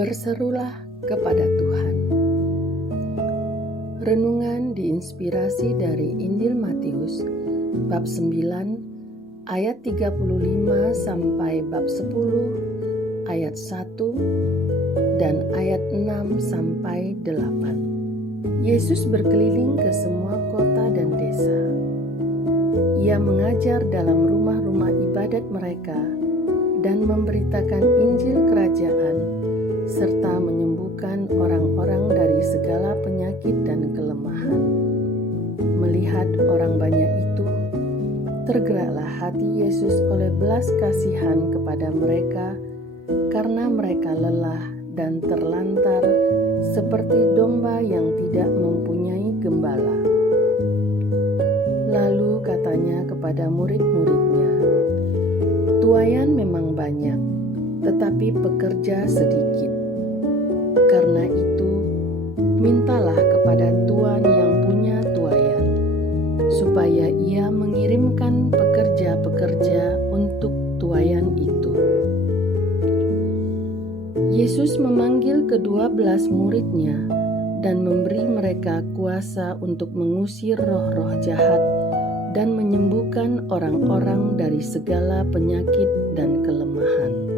Berserulah kepada Tuhan. Renungan diinspirasi dari Injil Matius bab 9 ayat 35 sampai bab 10 ayat 1 dan ayat 6 sampai 8. Yesus berkeliling ke semua kota dan desa. Ia mengajar dalam rumah-rumah ibadat mereka dan memberitakan Injil Kerajaan serta menyembuhkan orang-orang dari segala penyakit dan kelemahan. Melihat orang banyak itu, tergeraklah hati Yesus oleh belas kasihan kepada mereka karena mereka lelah dan terlantar seperti domba yang tidak mempunyai gembala. Lalu katanya kepada murid-muridnya, "Tuaian memang banyak, tetapi pekerja sedikit. Karena itu, mintalah kepada Tuan yang punya tuaian, supaya ia mengirimkan pekerja-pekerja untuk tuaian itu." Yesus memanggil ke-12 muridnya dan memberi mereka kuasa untuk mengusir roh-roh jahat dan menyembuhkan orang-orang dari segala penyakit dan kelemahan.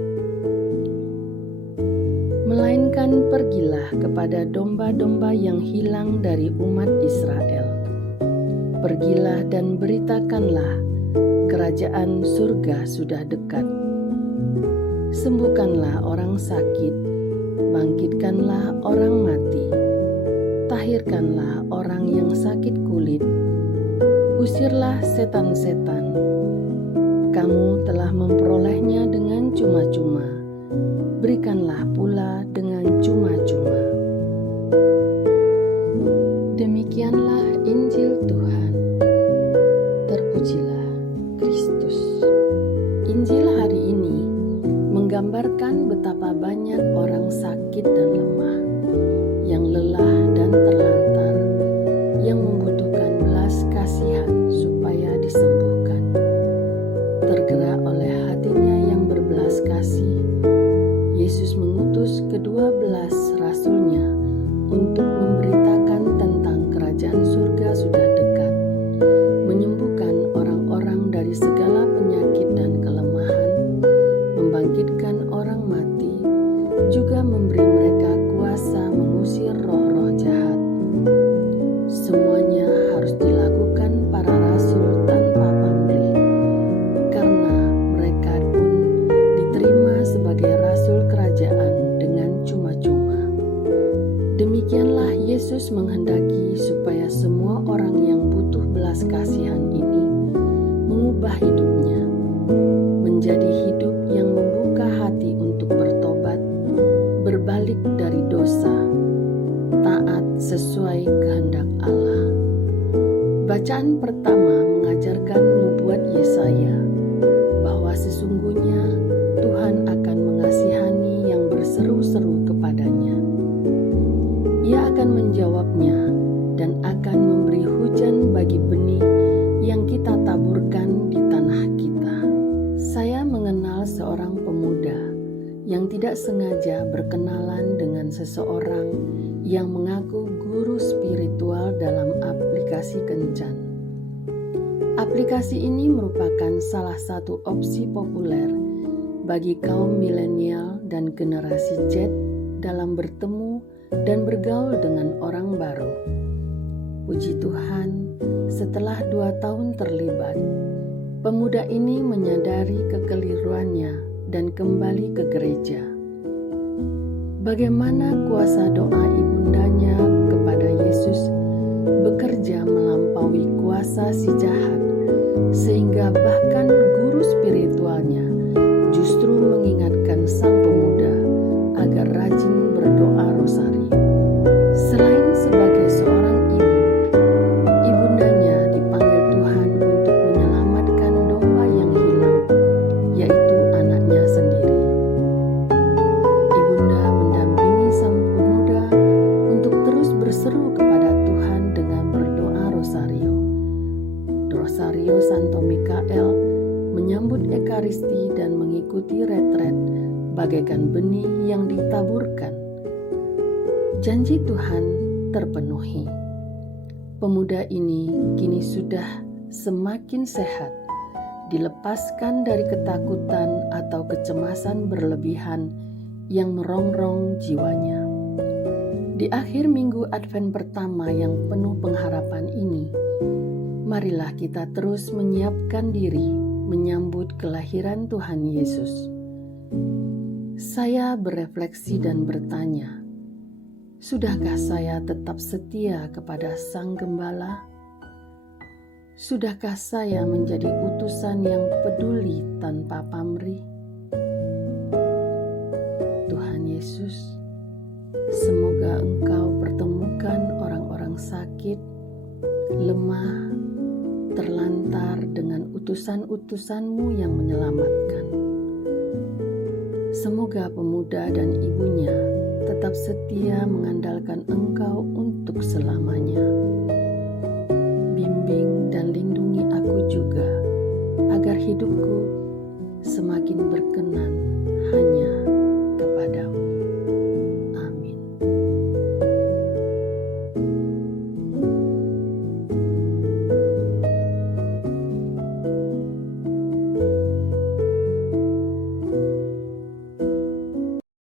Melainkan pergilah kepada domba-domba yang hilang dari umat Israel. Pergilah dan beritakanlah, kerajaan surga sudah dekat. Sembuhkanlah orang sakit, bangkitkanlah orang mati, tahirkanlah orang yang sakit kulit, usirlah setan-setan. Kamu telah memperolehnya dengan cuma-cuma, berikanlah pula dengan cuma-cuma. Demikianlah Injil Tuhan. Terpujilah Kristus. Injil hari ini menggambarkan betapa banyak orang sakit dan lemah, yang lelah dan terlantar, yang membutuhkan belas kasihan supaya disembuhkan. Tergerak oleh hatinya yang berbelas kasih, Yesus mengutus ke-12 rasulnya untuk memberitakan tentang kerajaan surga sudah dekat, menyembuhkan orang-orang dari segala penyakit dan kelemahan, membangkitkan orang mati, juga memberi mereka kuasa mengusir roh-roh jahat. Semuanya harus dilakukan para rasul tanpa pamrih, karena mereka pun diterima sebagai rasul kerajaan dengan cuma-cuma. Demikianlah Yesus menghendaki supaya semua orang yang butuh belas kasihan ini mengubah hidupnya, menjadi hidup yang membuka hati untuk bertobat, berbalik dari dosa, taat sesuai kehendak Allah. Bacaan pertama mengajarkan nubuat Yesaya bahwa sesungguhnya Tuhan akan mengasihani yang berseru-seru kepadanya. Ia akan menjawabnya dan akan memberi hujan bagi benih yang kita taburkan di tanah kita. Saya mengenal seorang pemuda yang tidak sengaja berkenalan dengan seseorang yang mengaku guru spiritual dalam aplikasi kencan. Aplikasi ini merupakan salah satu opsi populer bagi kaum milenial dan generasi Z dalam bertemu dan bergaul dengan orang baru. Puji Tuhan, setelah 2 tahun terlibat, pemuda ini menyadari kekeliruannya dan kembali ke gereja. Bagaimana kuasa doa ibundanya kepada Yesus bekerja melampaui kuasa si jahat, sehingga bahkan guru spiritualnya justru mengingatkan sang pemuda agar rajin berdoa rosari. Selain sebagai seorang ibu, ibundanya dipanggil Tuhan untuk menyelamatkan domba yang hilang, yaitu anaknya sendiri. Ibunda mendampingi sang pemuda untuk terus berseru kepada Tuhan dengan berdoa rosario. Rosario Santo Mikael menyambut Ekaristi dan mengikuti retret bagaikan benih yang ditaburkan. Janji Tuhan terpenuhi. Pemuda ini kini sudah semakin sehat, dilepaskan dari ketakutan atau kecemasan berlebihan yang merongrong jiwanya. Di akhir minggu Advent pertama yang penuh pengharapan ini, marilah kita terus menyiapkan diri menyambut kelahiran Tuhan Yesus. Saya berefleksi dan bertanya, sudahkah saya tetap setia kepada Sang Gembala? Sudahkah saya menjadi utusan yang peduli tanpa pamrih? Tuhan Yesus, semoga Engkau pertemukan orang-orang sakit, lemah, terlantar dengan utusan-utusan-Mu yang menyelamatkan. Semoga pemuda dan ibunya tetap setia mengandalkan Engkau untuk selamanya. Bimbing dan lindungi aku juga, agar hidupku semakin berkenan